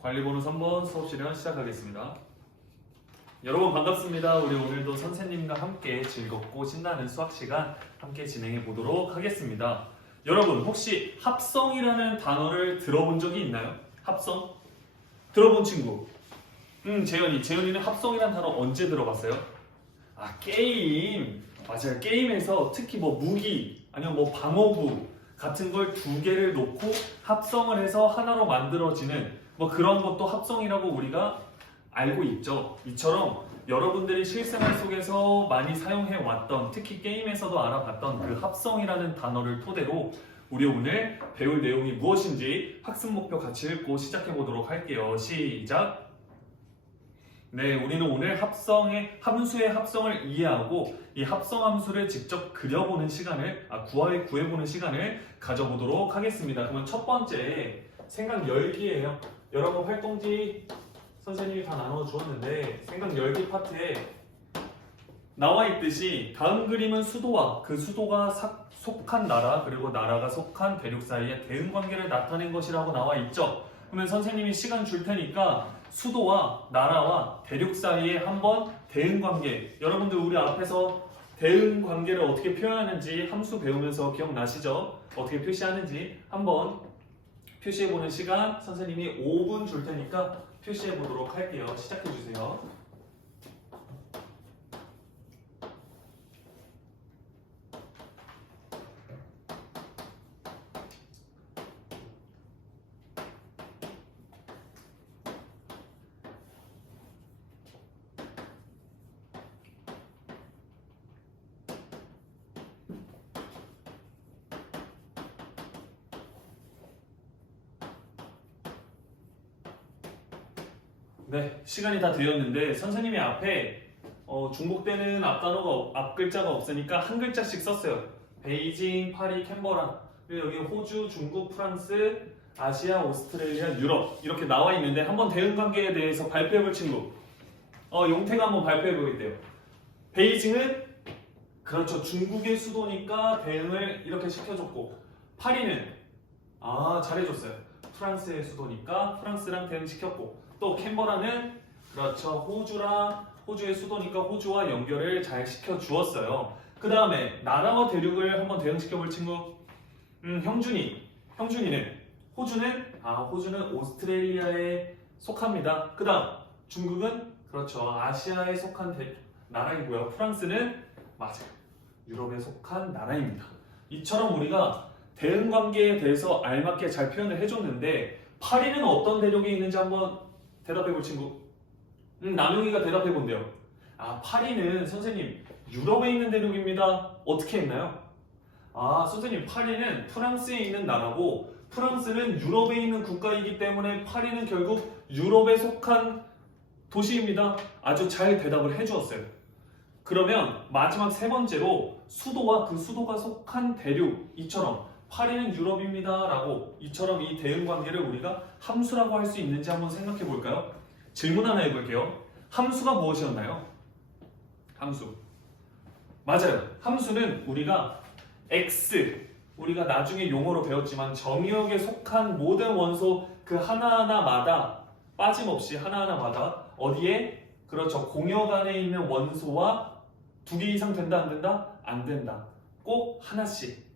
관리번호 3번 수업 실현 시작하겠습니다. 여러분 반갑습니다. 우리 오늘도 선생님과 함께 즐겁고 신나는 수학 시간 함께 진행해 보도록 하겠습니다. 여러분 혹시 합성이라는 단어를 들어본 적이 있나요? 합성? 들어본 친구? 재현이는 합성이라는 단어 언제 들어봤어요? 게임. 맞아요. 게임에서 특히 뭐 무기 아니면 뭐 방어구 같은 걸 두 개를 놓고 합성을 해서 하나로 만들어지는 뭐 그런 것도 합성이라고 우리가 알고 있죠. 이처럼 여러분들이 실생활 속에서 많이 사용해 왔던, 특히 게임에서도 알아봤던 그 합성이라는 단어를 토대로 우리 오늘 배울 내용이 무엇인지 학습 목표 같이 읽고 시작해 보도록 할게요. 시작. 네, 우리는 오늘 함수의 합성을 이해하고 이 합성 함수를 직접 그려보는 시간을, 구해보는 시간을 가져보도록 하겠습니다. 그러면 첫 번째 생각 열기예요. 여러분 활동지 선생님이 다 나눠주었는데 생각 열기 파트에 나와 있듯이 다음 그림은 수도와 그 수도가 속한 나라 그리고 나라가 속한 대륙 사이의 대응 관계를 나타낸 것이라고 나와 있죠. 그러면 선생님이 시간 줄 테니까 수도와 나라와 대륙 사이에 한번 대응 관계, 여러분들 우리 앞에서 대응 관계를 어떻게 표현하는지 함수 배우면서 기억나시죠? 어떻게 표시하는지 한번 표시해보는 시간 선생님이 5분 줄 테니까 표시해보도록 할게요. 시작해주세요. 네, 시간이 다 되었는데 선생님이 앞에 중복되는 앞 글자가 없으니까 한 글자씩 썼어요. 베이징, 파리, 캔버라. 그리고 여기 호주, 중국, 프랑스, 아시아, 오스트레일리아, 유럽 이렇게 나와 있는데 한번 대응 관계에 대해서 발표해볼 친구. 용태가 한번 발표해보겠대요. 베이징은 그렇죠. 중국의 수도니까 대응을 이렇게 시켜줬고, 파리는 잘해줬어요. 프랑스의 수도니까 프랑스랑 대응시켰고, 또 캔버라는 그렇죠. 호주의 수도니까 호주와 연결을 잘 시켜주었어요. 그 다음에 나라와 대륙을 한번 대응시켜볼 친구. 형준이는 호주는 오스트레일리아에 속합니다. 그 다음 중국은 그렇죠. 아시아에 속한 나라이고요. 프랑스는 맞아요. 유럽에 속한 나라입니다. 이처럼 우리가 대응 관계에 대해서 알맞게 잘 표현을 해줬는데 파리는 어떤 대륙에 있는지 한번 대답해볼 친구. 남용이가 대답해본대요. 파리는 선생님 유럽에 있는 대륙입니다. 어떻게 했나요? 선생님 파리는 프랑스에 있는 나라고 프랑스는 유럽에 있는 국가이기 때문에 파리는 결국 유럽에 속한 도시입니다. 아주 잘 대답을 해주었어요. 그러면 마지막 세 번째로 수도와 그 수도가 속한 대륙, 이처럼 파리는 유럽입니다 라고 이처럼 이 대응 관계를 우리가 함수라고 할 수 있는지 한번 생각해 볼까요? 질문 하나 해볼게요. 함수가 무엇이었나요? 함수. 맞아요. 함수는 우리가 우리가 나중에 용어로 배웠지만 정의역에 속한 모든 원소 그 하나하나마다 빠짐없이 하나하나마다 어디에? 그렇죠. 공역 안에 있는 원소와 2개 이상 된다 안 된다? 안 된다. 꼭 하나씩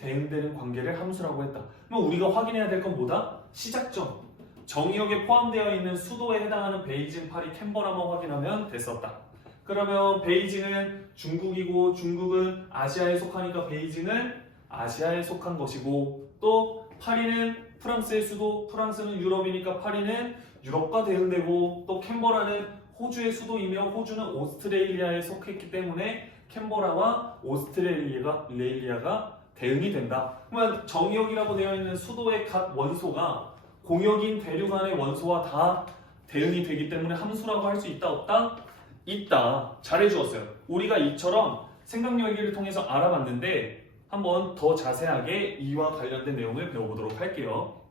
대응되는 관계를 함수라고 했다. 그럼 우리가 확인해야 될 건 뭐다? 시작점. 정의역에 포함되어 있는 수도에 해당하는 베이징, 파리, 캔버라만 확인하면 됐었다. 그러면 베이징은 중국이고 중국은 아시아에 속하니까 베이징은 아시아에 속한 것이고, 또 파리는 프랑스의 수도, 프랑스는 유럽이니까 파리는 유럽과 대응되고, 또 캔버라는 호주의 수도이며 호주는 오스트레일리아에 속했기 때문에 캔버라와 오스트레일리아가 대응이 된다. 그러면 정의역이라고 되어 있는 수도의 각 원소가 공역인 대륙 안의 원소와 다 대응이 되기 때문에 함수라고 할 수 있다 없다? 있다. 잘해주었어요. 우리가 이처럼 생각열기를 통해서 알아봤는데 한번 더 자세하게 이와 관련된 내용을 배워보도록 할게요.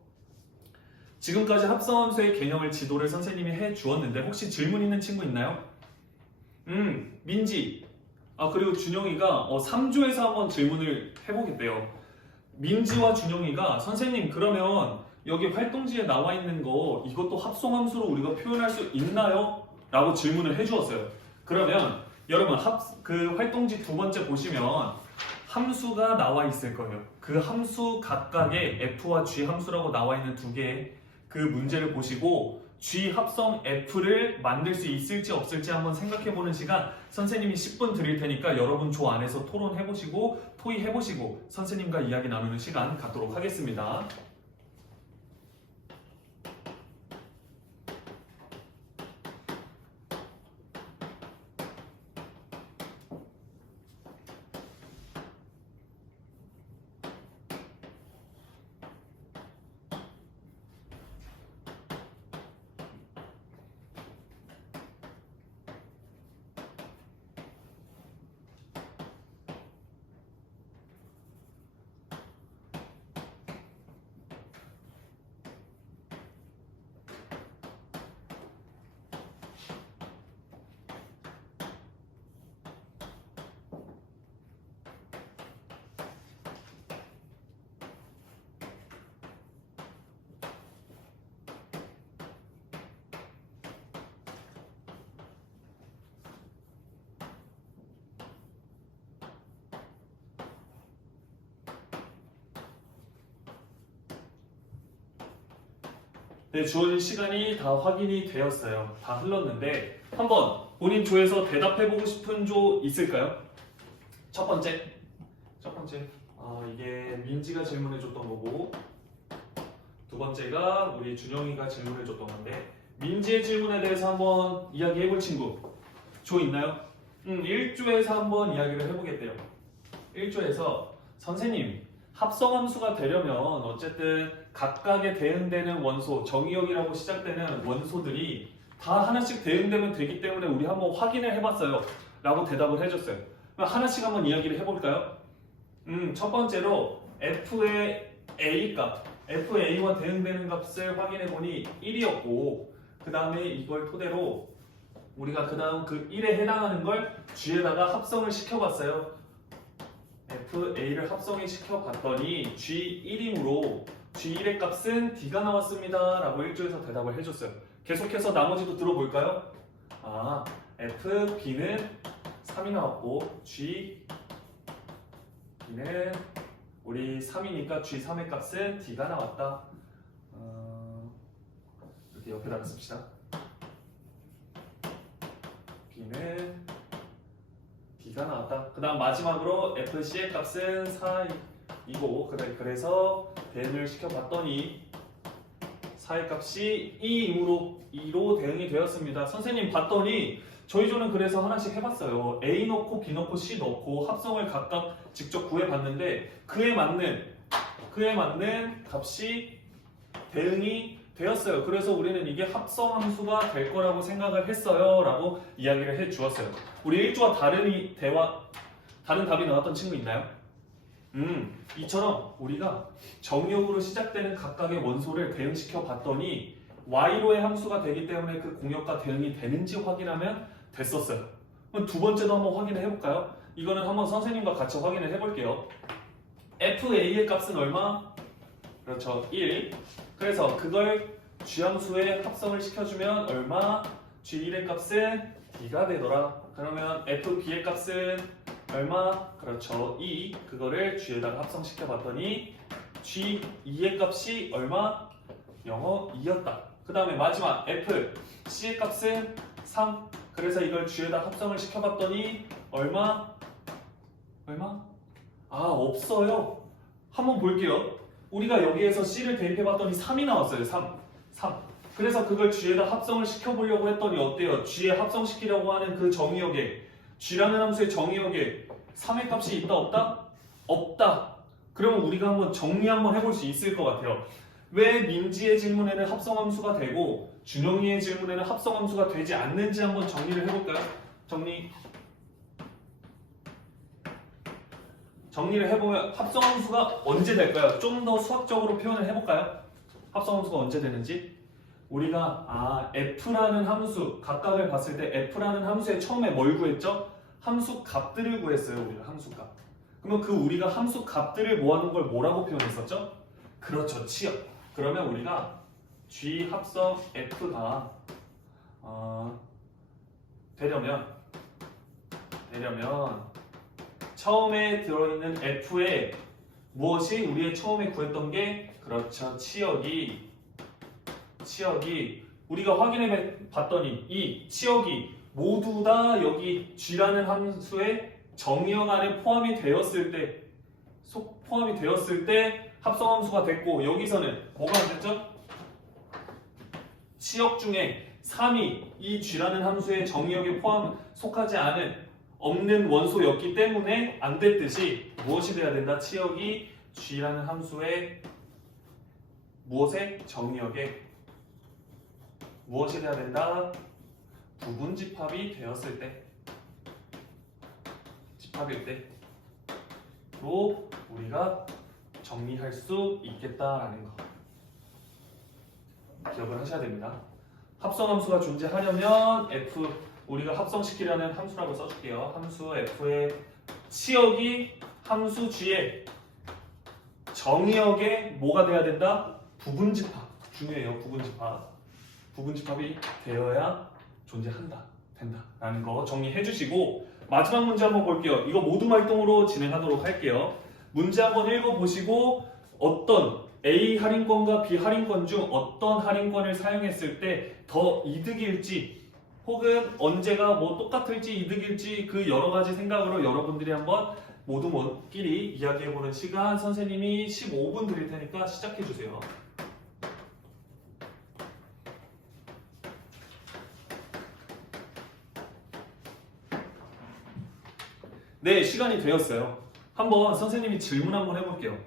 지금까지 합성함수의 개념을 지도를 선생님이 해주었는데 혹시 질문 있는 친구 있나요? 민지 그리고 준영이가 3조에서 한번 질문을 해보겠대요. 민지와 준영이가 선생님 그러면 여기 활동지에 나와 있는 거 이것도 합성함수로 우리가 표현할 수 있나요? 라고 질문을 해주었어요. 그러면 여러분 그 활동지 두 번째 보시면 함수가 나와 있을 거예요. 그 함수 각각의 f와 g 함수라고 나와 있는 두 개의 그 문제를 보시고 g 합성 f를 만들 수 있을지 없을지 한번 생각해보는 시간 선생님이 10분 드릴 테니까 여러분 조 안에서 토론해보시고 토의해보시고 선생님과 이야기 나누는 시간 갖도록 하겠습니다. 네, 주어진 시간이 다 확인이 되었어요. 다 흘렀는데 한번 본인 조에서 대답해보고 싶은 조 있을까요? 첫 번째 이게 민지가 질문해줬던 거고 두 번째가 우리 준영이가 질문해줬던 건데 민지의 질문에 대해서 한번 이야기해볼 친구 조 있나요? 1조에서 한번 이야기를 해보겠대요. 1조에서 선생님 합성함수가 되려면 어쨌든 각각의 대응되는 원소, 정의역이라고 시작되는 원소들이 다 하나씩 대응되면 되기 때문에 우리 한번 확인을 해봤어요. 라고 대답을 해줬어요. 그럼 하나씩 한번 이야기를 해볼까요? 첫 번째로 f의 a 값, fa와 대응되는 값을 확인해보니 1이었고 그 다음에 이걸 토대로 우리가 그 다음 그 1에 해당하는 걸 g에다가 합성을 시켜봤어요. fa를 합성을 시켜봤더니 g1이므로 g1의 값은 d가 나왔습니다 라고 1조에서 대답을 해줬어요. 계속해서 나머지도 들어볼까요? fb는 3이 나왔고 gb는 우리 3이니까 g3의 값은 d가 나왔다. 이렇게 옆에다가 씁시다. b는 d가 나왔다. 그 다음 마지막으로 fc의 값은 4이고 그래서 대응을 시켜봤더니 4의 값이 2로 대응이 되었습니다. 선생님 봤더니 저희 조는 그래서 하나씩 해봤어요. A 넣고 B 넣고 C 넣고 합성을 각각 직접 구해봤는데 그에 맞는 값이 대응이 되었어요. 그래서 우리는 이게 합성함수가 될 거라고 생각을 했어요 라고 이야기를 해주었어요. 우리 1조와 다른 답이 나왔던 친구 있나요? 이처럼 우리가 정의역으로 시작되는 각각의 원소를 대응시켜 봤더니 y로의 함수가 되기 때문에 그 공역과 대응이 되는지 확인하면 됐었어요. 그럼 두 번째도 한번 확인을 해볼까요? 이거는 한번 선생님과 같이 확인을 해볼게요. fa의 값은 얼마? 그렇죠, 1. 그래서 그걸 g함수에 합성을 시켜주면 얼마? g1의 값은 d가 되더라. 그러면 fb의 값은 얼마? 그렇죠, 2. 그거를 g에다가 합성시켜 봤더니 g2의 값이 얼마? 영어 2였다. 그 다음에 마지막 fc의 값은 3. 그래서 이걸 g에다 합성을 시켜봤더니 얼마? 없어요. 한번 볼게요. 우리가 여기에서 c를 대입해봤더니 3이 나왔어요. 3. 그래서 그걸 g에다 합성을 시켜보려고 했더니 어때요? g에 합성시키려고 하는 그 정의역에 g라는 함수의 정의역에 3의 값이 있다 없다? 없다. 그러면 우리가 한번 정리 한번 해볼 수 있을 것 같아요. 왜 민지의 질문에는 합성함수가 되고 준영이의 질문에는 합성함수가 되지 않는지 한번 정리를 해볼까요? 정리를 해보면 합성함수가 언제 될까요? 좀 더 수학적으로 표현을 해볼까요? 합성함수가 언제 되는지? 우리가 f라는 함수 각각을 봤을 때 f라는 함수에 처음에 뭘 구했죠? 함수 값들을 구했어요. 우리가 함수 값. 그러면 그 우리가 함수 값들을 모아놓은 걸 뭐라고 표현했었죠? 그렇죠, 치역. 그러면 우리가 G 합성 F가 되려면 처음에 들어있는 F에 무엇이 우리의 처음에 구했던 게 그렇죠. 치역이 우리가 확인해 봤더니 이 치역이 모두 다 여기 G라는 함수에 정의역 안에 포함이 되었을 때 합성함수가 됐고 여기서는 뭐가 안 됐죠? 치역 중에 3이 이 G라는 함수의 정의역에 속하지 없는 원소였기 때문에 안 됐듯이 무엇이 돼야 된다? 치역이 G라는 함수의 무엇의 정의역에 무엇이 돼야 된다? 부분 집합이 되었을 때 집합일 때로 우리가 정리할 수 있겠다라는 거 기억을 하셔야 됩니다. 합성함수가 존재하려면 F 우리가 합성시키려는 함수라고 써줄게요. 함수 F의 치역이 함수 G의 정의역에 뭐가 돼야 된다? 부분집합 중요해요. 부분집합이 되어야 된다라는 거 정리해 주시고 마지막 문제 한번 볼게요. 이거 모두 활동으로 진행하도록 할게요. 문제 한번 읽어보시고 어떤 A 할인권과 B 할인권 중 어떤 할인권을 사용했을 때 더 이득일지 혹은 언제가 뭐 똑같을지 이득일지 그 여러 가지 생각으로 여러분들이 한번 모두끼리 이야기해보는 시간 선생님이 15분 드릴 테니까 시작해주세요. 네, 시간이 되었어요. 한번 선생님이 질문 한번 해볼게요.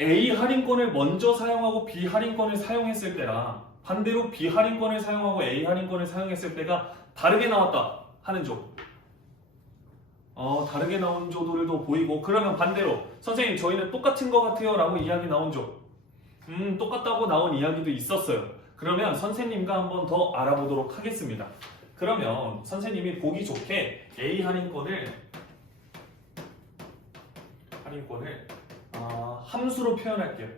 A 할인권을 먼저 사용하고 B 할인권을 사용했을 때랑 반대로 B 할인권을 사용하고 A 할인권을 사용했을 때가 다르게 나왔다 하는 조. 다르게 나온 조들도 보이고 그러면 반대로 선생님 저희는 똑같은 것 같아요 라고 이야기 나온 조. 똑같다고 나온 이야기도 있었어요. 그러면 선생님과 한번 더 알아보도록 하겠습니다. 그러면 선생님이 보기 좋게 A 할인권을 함수로 표현할게요.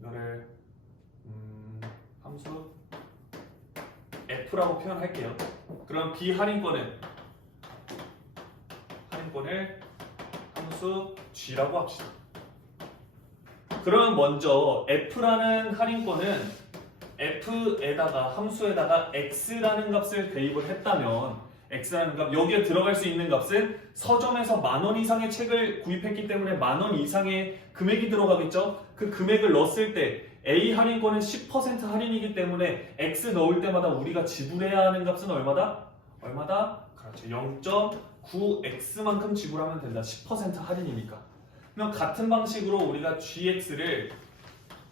이거를 함수 F라고 표현할게요. 그럼 B 할인권을 함수 G라고 합시다. 그러면 먼저 F라는 할인권은 F에다가 함수에다가 X라는 값을 대입을 했다면 X라는 값, 여기에 들어갈 수 있는 값은 서점에서 10,000원 이상의 책을 구입했기 때문에 10,000원 이상의 금액이 들어가겠죠? 그 금액을 넣었을 때 A 할인권은 10% 할인이기 때문에 X 넣을 때마다 우리가 지불해야 하는 값은 얼마다? 그렇죠. 0.9X만큼 지불하면 된다. 10% 할인이니까. 그럼 같은 방식으로 우리가 GX를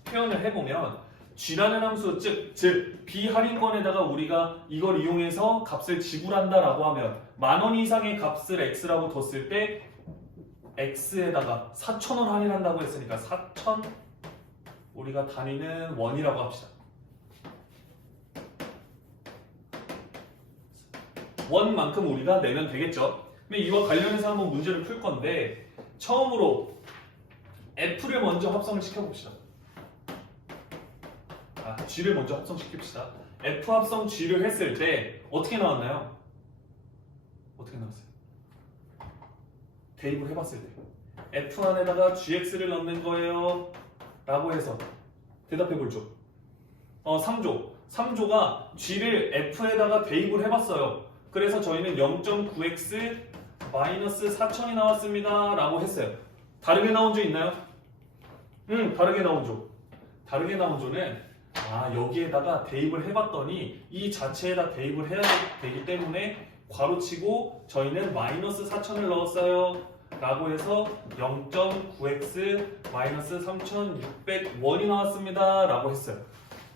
표현을 해보면 G라는 함수, 즉 B 할인권에다가 우리가 이걸 이용해서 값을 지불한다라고 하면 10,000원 이상의 값을 X라고 뒀을 때 X에다가 4,000원 할인한다고 했으니까 4,000 우리가 단위는 원이라고 합시다. 원만큼 우리가 내면 되겠죠. 근데 이와 관련해서 한번 문제를 풀 건데 처음으로 F를 먼저 합성을 시켜봅시다. G를 먼저 합성시킵시다. F 합성 G를 했을 때 어떻게 나왔나요? 어떻게 나왔어요? 대입을 해봤을 때 F 안에다가 GX를 넣는 거예요 라고 해서 대답해볼죠. 3조가 G를 F에다가 대입을 해봤어요. 그래서 저희는 0.9X 마이너스 4,000이 나왔습니다 라고 했어요. 다르게 나온 조 있나요? 다르게 나온 조는 여기에다가 대입을 해봤더니 이 자체에다 대입을 해야 되기 때문에 괄호치고 저희는 마이너스 4,000을 넣었어요 라고 해서 0.9x 마이너스 3,600원이 나왔습니다 라고 했어요.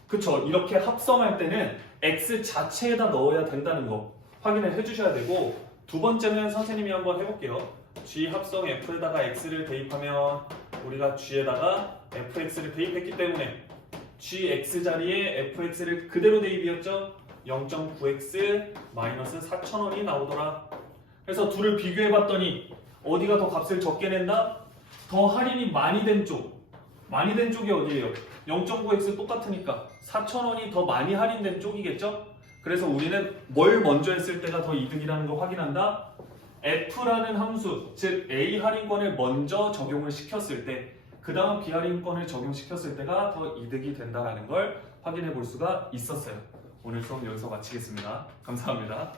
그쵸? 이렇게 합성할 때는 x 자체에다 넣어야 된다는 거 확인을 해주셔야 되고 두 번째는 선생님이 한번 해볼게요. G 합성 F에다가 x를 대입하면 우리가 G에다가 fx를 대입했기 때문에 gx 자리에 fx를 그대로 대입이었죠. 0.9x 마이너스 4,000원이 나오더라. 그래서 둘을 비교해봤더니 어디가 더 값을 적게 낸다? 더 할인이 많이 된 쪽이 어디예요? 0.9x 똑같으니까 4,000원이 더 많이 할인된 쪽이겠죠? 그래서 우리는 뭘 먼저 했을 때가 더 이득이라는 걸 확인한다. F라는 함수, 즉 A 할인권을 먼저 적용을 시켰을 때, 그 다음 B 할인권을 적용시켰을 때가 더 이득이 된다는 걸 확인해 볼 수가 있었어요. 오늘 수업 여기서 마치겠습니다. 감사합니다.